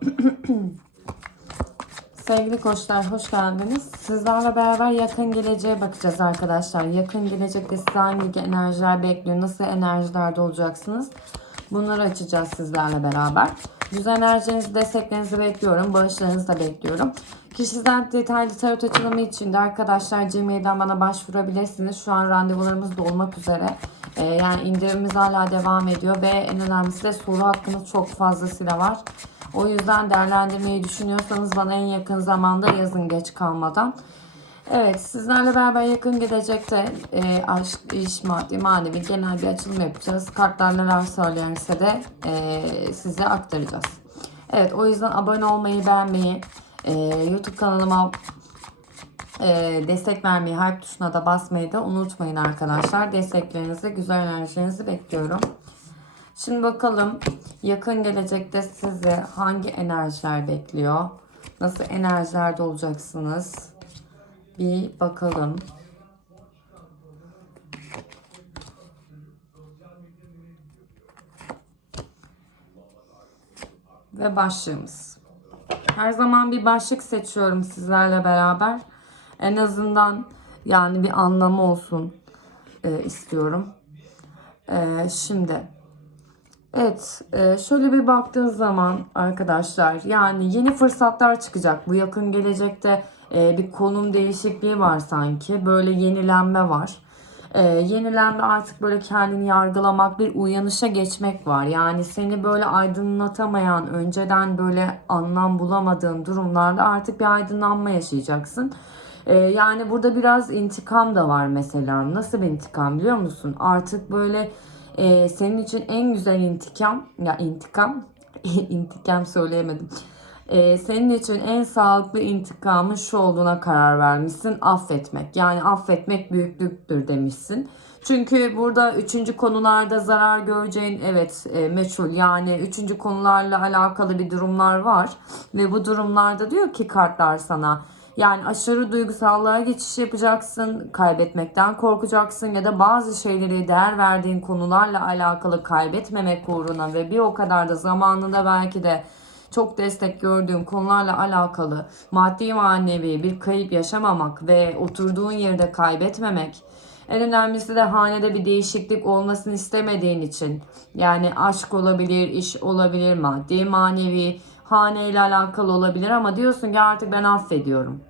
Sevgili koçlar hoş geldiniz. Sizlerle beraber yakın geleceğe bakacağız arkadaşlar. Yakın gelecekte size hangi enerjiler bekliyor, nasıl enerjilerde olacaksınız? Bunları açacağız sizlerle beraber. Güzel enerjinizi, desteklerinizi bekliyorum. Bağışlarınızı da bekliyorum. Kişisel detaylı tarot açılımı için de arkadaşlar Gmail'den bana başvurabilirsiniz. Şu an randevularımız dolmak üzere. Ee, yani indirimimiz hala devam ediyor ve en önemlisi de soru hakkınız çok fazlasıyla var. O yüzden değerlendirmeyi düşünüyorsanız bana en yakın zamanda yazın geç kalmadan. Evet sizlerle beraber yakın gelecekte e, aşk, iş, maddi, manevi genel bir açılım yapacağız. Kartlar neler söylerse de e, size aktaracağız. Evet o yüzden abone olmayı, beğenmeyi, e, YouTube kanalıma e, destek vermeyi, hype tuşuna da basmayı da unutmayın arkadaşlar. Desteklerinizi, güzel enerjinizi bekliyorum. Şimdi bakalım yakın gelecekte sizi hangi enerjiler bekliyor? Nasıl enerjilerde olacaksınız? Bir bakalım. Ve başlığımız. Her zaman bir başlık seçiyorum sizlerle beraber. En azından yani bir anlamı olsun e, istiyorum. E, şimdi Evet, e, şöyle bir baktığın zaman arkadaşlar yani yeni fırsatlar çıkacak. Bu yakın gelecekte e, bir konum değişikliği var sanki. Böyle yenilenme var. E, yenilenme artık böyle kendini yargılamak, bir uyanışa geçmek var. Yani seni böyle aydınlatamayan, önceden böyle anlam bulamadığın durumlarda artık bir aydınlanma yaşayacaksın. Yani burada biraz intikam da var mesela. Nasıl bir intikam biliyor musun? Artık böyle ee, senin için en güzel intikam ya intikam intikam söyleyemedim. Ee, senin için en sağlıklı intikamın şu olduğuna karar vermişsin. Affetmek. Yani affetmek büyüklüktür demişsin. Çünkü burada üçüncü konularda zarar göreceğin evet e, meçhul yani üçüncü konularla alakalı bir durumlar var. Ve bu durumlarda diyor ki kartlar sana yani aşırı duygusallığa geçiş yapacaksın, kaybetmekten korkacaksın ya da bazı şeyleri değer verdiğin konularla alakalı kaybetmemek uğruna ve bir o kadar da zamanında belki de çok destek gördüğün konularla alakalı maddi manevi bir kayıp yaşamamak ve oturduğun yerde kaybetmemek. En önemlisi de hanede bir değişiklik olmasını istemediğin için yani aşk olabilir, iş olabilir, maddi manevi haneyle alakalı olabilir ama diyorsun ki artık ben affediyorum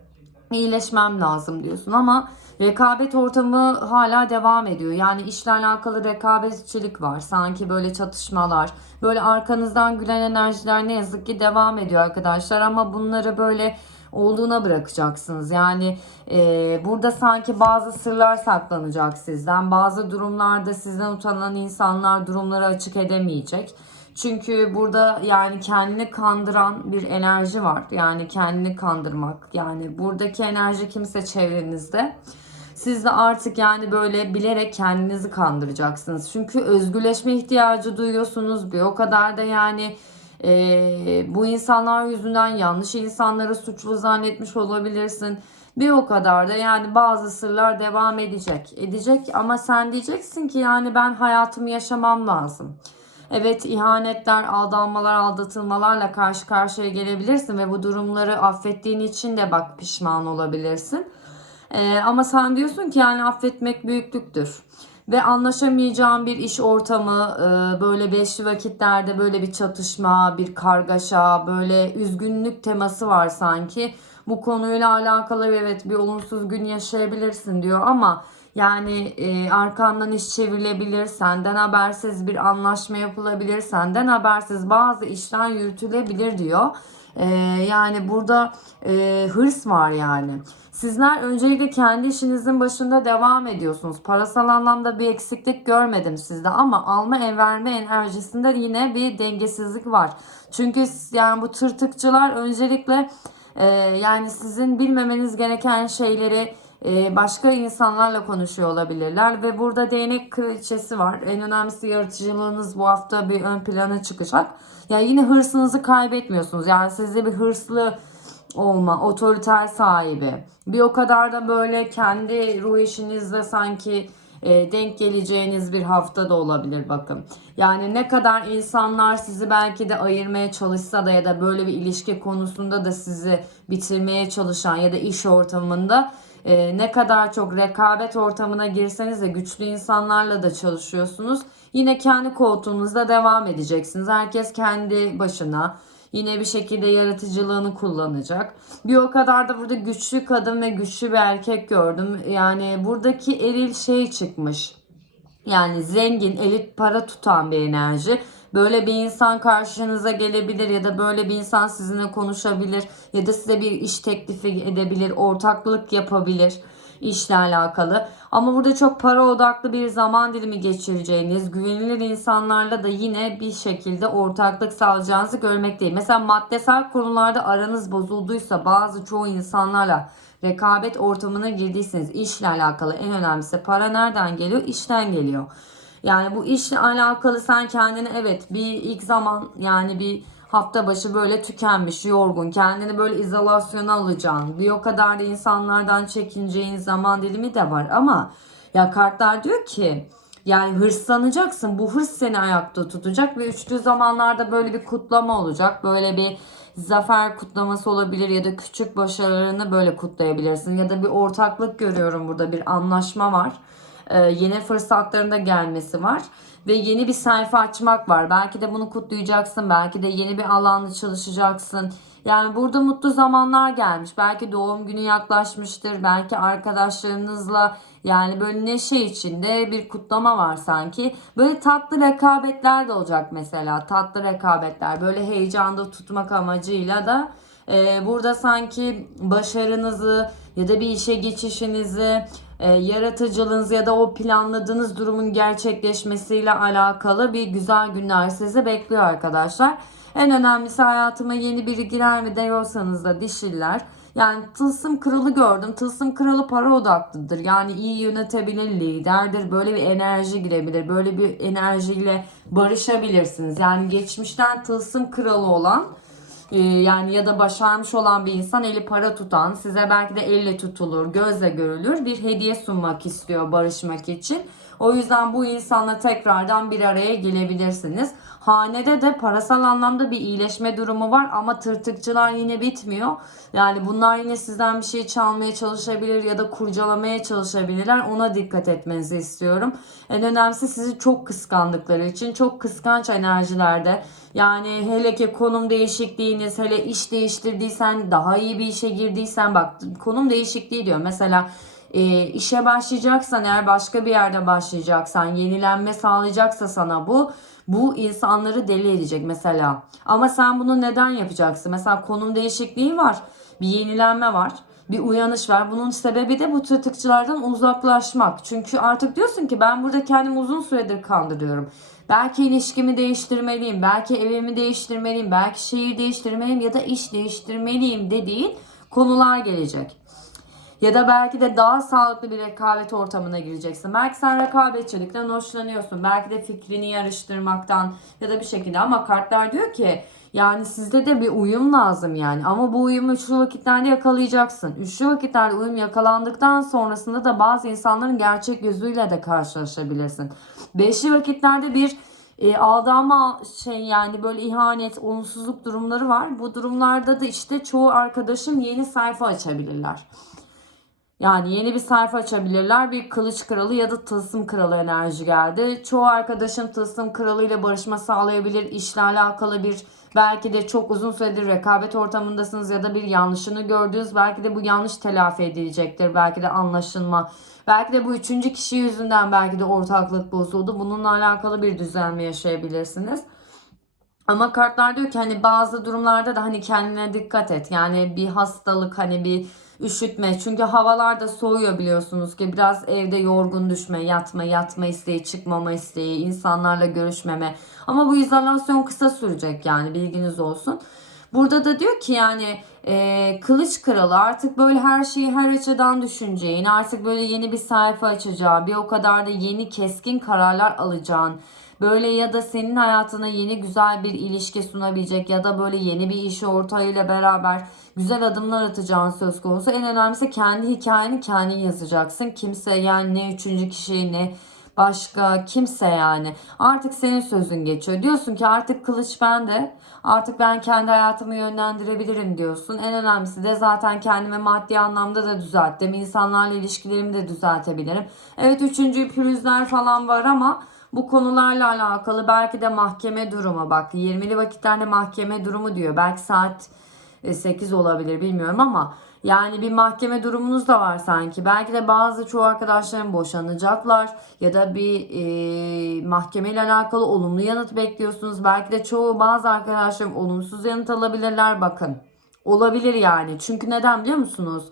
iyileşmem lazım diyorsun ama rekabet ortamı hala devam ediyor. Yani işle alakalı rekabetçilik var. Sanki böyle çatışmalar, böyle arkanızdan gülen enerjiler ne yazık ki devam ediyor arkadaşlar ama bunları böyle olduğuna bırakacaksınız. Yani e, burada sanki bazı sırlar saklanacak sizden. Bazı durumlarda sizden utanan insanlar durumları açık edemeyecek. Çünkü burada yani kendini kandıran bir enerji var. Yani kendini kandırmak. Yani buradaki enerji kimse çevrenizde. Siz de artık yani böyle bilerek kendinizi kandıracaksınız. Çünkü özgürleşme ihtiyacı duyuyorsunuz. Bir o kadar da yani e, bu insanlar yüzünden yanlış insanları suçlu zannetmiş olabilirsin. Bir o kadar da yani bazı sırlar devam edecek. Edecek ama sen diyeceksin ki yani ben hayatımı yaşamam lazım. Evet ihanetler, aldanmalar, aldatılmalarla karşı karşıya gelebilirsin ve bu durumları affettiğin için de bak pişman olabilirsin. Ee, ama sen diyorsun ki yani affetmek büyüklüktür. Ve anlaşamayacağın bir iş ortamı, e, böyle beşli vakitlerde böyle bir çatışma, bir kargaşa, böyle üzgünlük teması var sanki. Bu konuyla alakalı evet bir olumsuz gün yaşayabilirsin diyor ama yani e, arkandan iş çevrilebilir, senden habersiz bir anlaşma yapılabilir, senden habersiz bazı işler yürütülebilir diyor. E, yani burada e, hırs var yani. Sizler öncelikle kendi işinizin başında devam ediyorsunuz. Parasal anlamda bir eksiklik görmedim sizde ama alma ev verme enerjisinde yine bir dengesizlik var. Çünkü yani bu tırtıkçılar öncelikle e, yani sizin bilmemeniz gereken şeyleri başka insanlarla konuşuyor olabilirler ve burada değnek kraliçesi var. En önemlisi yaratıcılığınız bu hafta bir ön plana çıkacak. Yani yine hırsınızı kaybetmiyorsunuz. Yani sizde bir hırslı olma, otoriter sahibi. Bir o kadar da böyle kendi ruh işinizde sanki e, denk geleceğiniz bir hafta da olabilir bakın. Yani ne kadar insanlar sizi belki de ayırmaya çalışsa da ya da böyle bir ilişki konusunda da sizi bitirmeye çalışan ya da iş ortamında e, ne kadar çok rekabet ortamına girseniz de güçlü insanlarla da çalışıyorsunuz. Yine kendi koltuğunuzda devam edeceksiniz. Herkes kendi başına yine bir şekilde yaratıcılığını kullanacak. Bir o kadar da burada güçlü kadın ve güçlü bir erkek gördüm. Yani buradaki eril şey çıkmış. Yani zengin, elit para tutan bir enerji. Böyle bir insan karşınıza gelebilir ya da böyle bir insan sizinle konuşabilir ya da size bir iş teklifi edebilir, ortaklık yapabilir işle alakalı. Ama burada çok para odaklı bir zaman dilimi geçireceğiniz, güvenilir insanlarla da yine bir şekilde ortaklık sağlayacağınızı görmekteyim. Mesela maddesel konularda aranız bozulduysa bazı çoğu insanlarla rekabet ortamına girdiyseniz işle alakalı en önemlisi para nereden geliyor? İşten geliyor. Yani bu işle alakalı sen kendini evet bir ilk zaman yani bir hafta başı böyle tükenmiş, yorgun, kendini böyle izolasyona alacağın, bir o kadar da insanlardan çekineceğin zaman dilimi de var ama ya kartlar diyor ki yani hırslanacaksın. Bu hırs seni ayakta tutacak ve üçlü zamanlarda böyle bir kutlama olacak. Böyle bir zafer kutlaması olabilir ya da küçük başarılarını böyle kutlayabilirsin. Ya da bir ortaklık görüyorum burada bir anlaşma var. Ee, yeni fırsatların da gelmesi var. Ve yeni bir sayfa açmak var. Belki de bunu kutlayacaksın. Belki de yeni bir alanda çalışacaksın. Yani burada mutlu zamanlar gelmiş. Belki doğum günü yaklaşmıştır. Belki arkadaşlarınızla yani böyle neşe içinde bir kutlama var sanki. Böyle tatlı rekabetler de olacak mesela. Tatlı rekabetler. Böyle heyecanda tutmak amacıyla da e, burada sanki başarınızı ya da bir işe geçişinizi, e, yaratıcılığınız ya da o planladığınız durumun gerçekleşmesiyle alakalı bir güzel günler sizi bekliyor arkadaşlar. En önemlisi hayatıma yeni biri girer mi diyorsanız da dişiller. Yani tılsım kralı gördüm. Tılsım kralı para odaklıdır. Yani iyi yönetebilir, liderdir. Böyle bir enerji girebilir. Böyle bir enerjiyle barışabilirsiniz. Yani geçmişten tılsım kralı olan yani ya da başarmış olan bir insan eli para tutan, size belki de elle tutulur, gözle görülür bir hediye sunmak istiyor barışmak için. O yüzden bu insanla tekrardan bir araya gelebilirsiniz. Hanede de parasal anlamda bir iyileşme durumu var ama tırtıkçılar yine bitmiyor. Yani bunlar yine sizden bir şey çalmaya çalışabilir ya da kurcalamaya çalışabilirler. Ona dikkat etmenizi istiyorum. En önemlisi sizi çok kıskandıkları için çok kıskanç enerjilerde yani hele ki konum değişikliğiniz, hele iş değiştirdiysen, daha iyi bir işe girdiysen bak konum değişikliği diyor. Mesela e, işe başlayacaksan eğer başka bir yerde başlayacaksan yenilenme sağlayacaksa sana bu bu insanları deli edecek mesela. Ama sen bunu neden yapacaksın? Mesela konum değişikliği var. Bir yenilenme var. Bir uyanış var. Bunun sebebi de bu tırtıkçılardan uzaklaşmak. Çünkü artık diyorsun ki ben burada kendimi uzun süredir kandırıyorum. Belki ilişkimi değiştirmeliyim, belki evimi değiştirmeliyim, belki şehir değiştirmeliyim ya da iş değiştirmeliyim dediğin konular gelecek. Ya da belki de daha sağlıklı bir rekabet ortamına gireceksin. Belki sen rekabetçilikten hoşlanıyorsun. Belki de fikrini yarıştırmaktan ya da bir şekilde ama kartlar diyor ki yani sizde de bir uyum lazım yani. Ama bu uyumu üçlü vakitlerde yakalayacaksın. Üçlü vakitlerde uyum yakalandıktan sonrasında da bazı insanların gerçek yüzüyle de karşılaşabilirsin. Beşli vakitlerde bir e, aldanma şey yani böyle ihanet, olumsuzluk durumları var. Bu durumlarda da işte çoğu arkadaşım yeni sayfa açabilirler. Yani yeni bir sayfa açabilirler. Bir kılıç kralı ya da tılsım kralı enerji geldi. Çoğu arkadaşım tılsım kralı ile barışma sağlayabilir. İşle alakalı bir belki de çok uzun süredir rekabet ortamındasınız ya da bir yanlışını gördünüz. Belki de bu yanlış telafi edilecektir. Belki de anlaşılma. Belki de bu üçüncü kişi yüzünden belki de ortaklık bozuldu. Bununla alakalı bir düzenli yaşayabilirsiniz. Ama kartlar diyor ki hani bazı durumlarda da hani kendine dikkat et. Yani bir hastalık hani bir üşütme. Çünkü havalar da soğuyor biliyorsunuz ki biraz evde yorgun düşme, yatma, yatma isteği, çıkmama isteği, insanlarla görüşmeme. Ama bu izolasyon kısa sürecek yani bilginiz olsun. Burada da diyor ki yani e, kılıç kralı artık böyle her şeyi her açıdan düşüneceğin, artık böyle yeni bir sayfa açacağı, bir o kadar da yeni keskin kararlar alacağın, böyle ya da senin hayatına yeni güzel bir ilişki sunabilecek ya da böyle yeni bir iş ortağıyla beraber güzel adımlar atacağın söz konusu. En önemlisi kendi hikayeni kendin yazacaksın. Kimse yani ne üçüncü kişi ne başka kimse yani. Artık senin sözün geçiyor. Diyorsun ki artık kılıç bende. Artık ben kendi hayatımı yönlendirebilirim diyorsun. En önemlisi de zaten kendimi maddi anlamda da düzelttim. İnsanlarla ilişkilerimi de düzeltebilirim. Evet üçüncü pürüzler falan var ama bu konularla alakalı belki de mahkeme durumu bak 20'li vakitlerde mahkeme durumu diyor. Belki saat 8 olabilir bilmiyorum ama yani bir mahkeme durumunuz da var sanki. Belki de bazı çoğu arkadaşlarım boşanacaklar ya da bir e, mahkemeyle alakalı olumlu yanıt bekliyorsunuz. Belki de çoğu bazı arkadaşlarım olumsuz yanıt alabilirler bakın. Olabilir yani. Çünkü neden biliyor musunuz?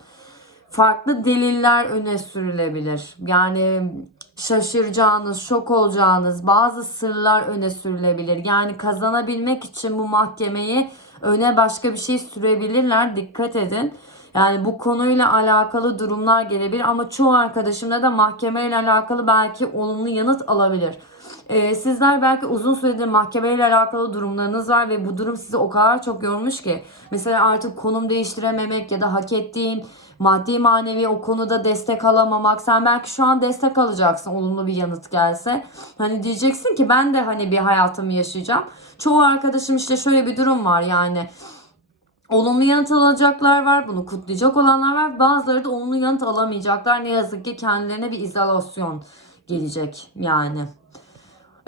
Farklı deliller öne sürülebilir. Yani şaşıracağınız, şok olacağınız bazı sırlar öne sürülebilir. Yani kazanabilmek için bu mahkemeyi öne başka bir şey sürebilirler. Dikkat edin. Yani bu konuyla alakalı durumlar gelebilir ama çoğu arkadaşımda da mahkemeyle alakalı belki olumlu yanıt alabilir. Ee, sizler belki uzun süredir mahkemeyle alakalı durumlarınız var ve bu durum sizi o kadar çok yormuş ki mesela artık konum değiştirememek ya da hak ettiğin maddi manevi o konuda destek alamamak. Sen belki şu an destek alacaksın olumlu bir yanıt gelse. Hani diyeceksin ki ben de hani bir hayatımı yaşayacağım. Çoğu arkadaşım işte şöyle bir durum var yani. Olumlu yanıt alacaklar var. Bunu kutlayacak olanlar var. Bazıları da olumlu yanıt alamayacaklar. Ne yazık ki kendilerine bir izolasyon gelecek yani.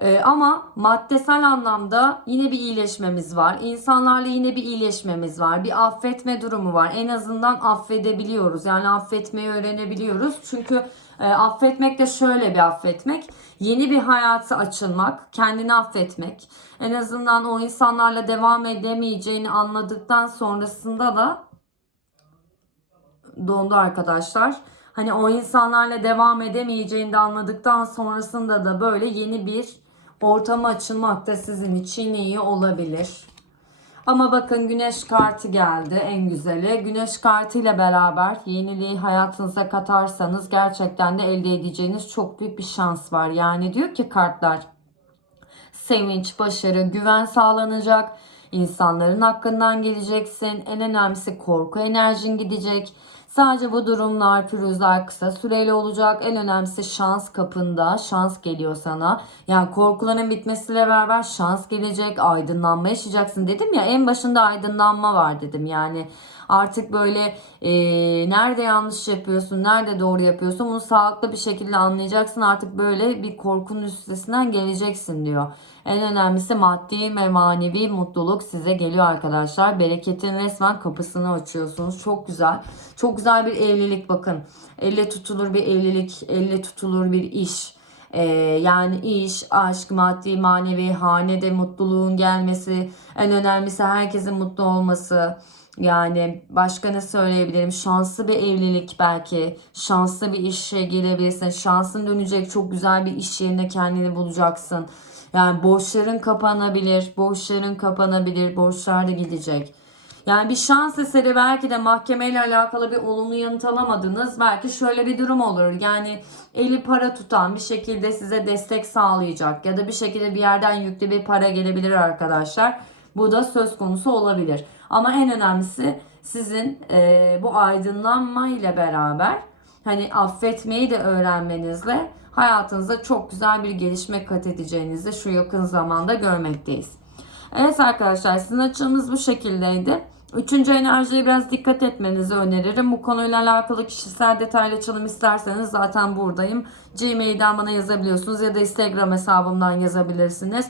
Ee, ama maddesel anlamda yine bir iyileşmemiz var. İnsanlarla yine bir iyileşmemiz var. Bir affetme durumu var. En azından affedebiliyoruz. Yani affetmeyi öğrenebiliyoruz. Çünkü e, affetmek de şöyle bir affetmek. Yeni bir hayatı açılmak, kendini affetmek. En azından o insanlarla devam edemeyeceğini anladıktan sonrasında da dondu arkadaşlar. Hani o insanlarla devam edemeyeceğini de anladıktan sonrasında da böyle yeni bir ortama açılmak da sizin için iyi olabilir. Ama bakın güneş kartı geldi en güzeli. Güneş kartı ile beraber yeniliği hayatınıza katarsanız gerçekten de elde edeceğiniz çok büyük bir şans var. Yani diyor ki kartlar sevinç, başarı, güven sağlanacak. İnsanların hakkından geleceksin. En önemlisi korku enerjin gidecek. Sadece bu durumlar, pürüzler kısa süreli olacak. En önemlisi şans kapında. Şans geliyor sana. Yani korkuların bitmesiyle beraber şans gelecek. Aydınlanma yaşayacaksın dedim ya. En başında aydınlanma var dedim. Yani artık böyle e, nerede yanlış yapıyorsun, nerede doğru yapıyorsun bunu sağlıklı bir şekilde anlayacaksın. Artık böyle bir korkunun üstesinden geleceksin diyor. En önemlisi maddi ve manevi mutluluk size geliyor arkadaşlar. Bereketin resmen kapısını açıyorsunuz. Çok güzel. Çok güzel bir evlilik bakın. Elle tutulur bir evlilik, elle tutulur bir iş. Ee, yani iş, aşk, maddi, manevi, hanede mutluluğun gelmesi. En önemlisi herkesin mutlu olması. Yani başka ne söyleyebilirim? Şanslı bir evlilik belki. Şanslı bir işe girebilirsin. Şansın dönecek çok güzel bir iş yerine kendini bulacaksın. Yani borçların kapanabilir. Borçların kapanabilir. Borçlar da gidecek. Yani bir şans eseri belki de mahkemeyle alakalı bir olumlu yanıt alamadınız. Belki şöyle bir durum olur. Yani eli para tutan bir şekilde size destek sağlayacak ya da bir şekilde bir yerden yüklü bir para gelebilir arkadaşlar. Bu da söz konusu olabilir. Ama en önemlisi sizin e, bu aydınlanma ile beraber hani affetmeyi de öğrenmenizle hayatınıza çok güzel bir gelişme kat edeceğinizi şu yakın zamanda görmekteyiz. Evet arkadaşlar sizin açığımız bu şekildeydi. Üçüncü enerjiye biraz dikkat etmenizi öneririm. Bu konuyla alakalı kişisel detaylı açılım isterseniz zaten buradayım. Gmail'den bana yazabiliyorsunuz ya da Instagram hesabımdan yazabilirsiniz.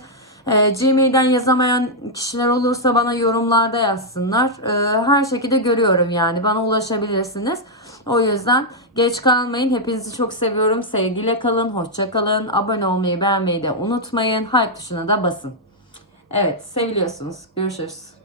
E, Gmail'den yazamayan kişiler olursa bana yorumlarda yazsınlar. E, her şekilde görüyorum yani. Bana ulaşabilirsiniz. O yüzden geç kalmayın. Hepinizi çok seviyorum. Sevgiyle kalın, hoşça kalın. Abone olmayı, beğenmeyi de unutmayın. Hype tuşuna da basın. Evet, seviliyorsunuz. Görüşürüz.